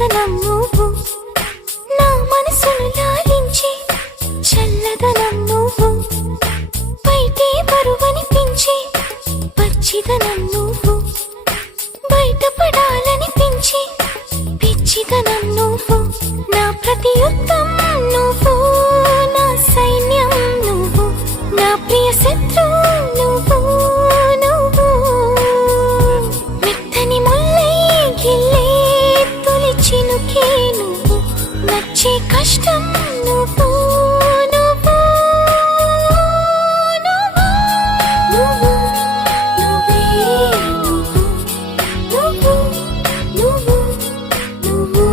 వెచ్చదనం నువ్వు, నా మనసును లాలించి చల్లదనం నువ్వు, బయటే బరువనిపించి పచ్చిదనం నువ్వు, బయటపడాలనిపించి పిచ్చిదనం నువ్వు, నా ప్రతి యుద్ధం నువ్వు, నా సైన్యం నువ్వు, నా ప్రియ శత్రువు నువ్వు, నువ్వు మెత్తని ముల్లై గిల్లే తొలి చినుకే నువ్వు, నచ్చే కష్టం నువ్వు, నువ్వు నువ్వు నువ్వు నువ్వే నువ్వు నువ్వు నువ్వు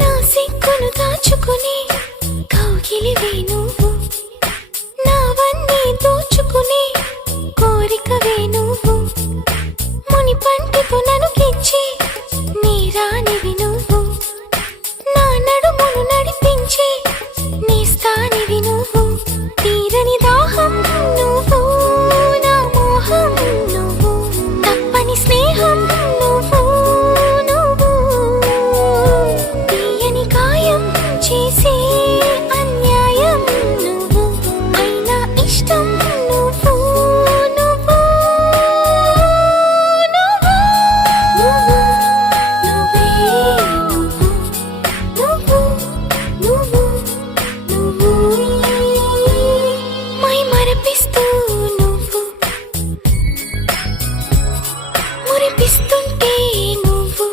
నా సిగ్గును దాచుకుని కౌగిలివే నువ్వు, నావన్నీ దోచుకుని కోరికవే నువ్వు, ముని పంటితో ననుకించి నీ రాణివి నువ్వు, నా నడుమును నడిపించి నీ స్థానివి నువ్వు, తీరని దాహం నువ్వు, నా మోహం నువ్వు, తప్పని స్నేహం నువ్వు, నువ్వు తీయని గాయం చేసే అన్యాయం నువ్వు, అయినా ఇష్టం నువ్వు, నువ్వు నువ్వు నువ్వు నువ్వే నువ్వు నువ్వు నువ్వు మై మరపిస్తూ నువ్వు, మురిపిస్తుంటే నువ్వు,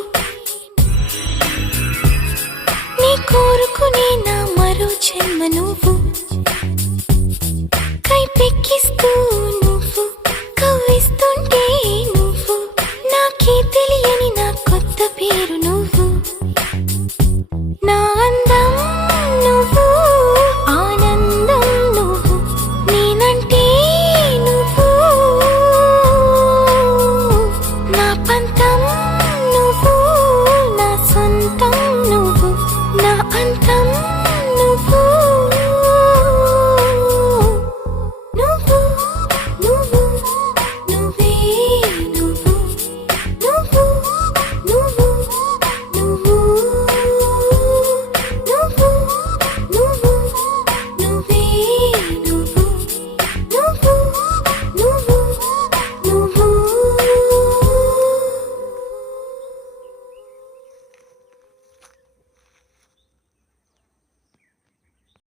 నీ కోరుకునే నా మరో జన్మను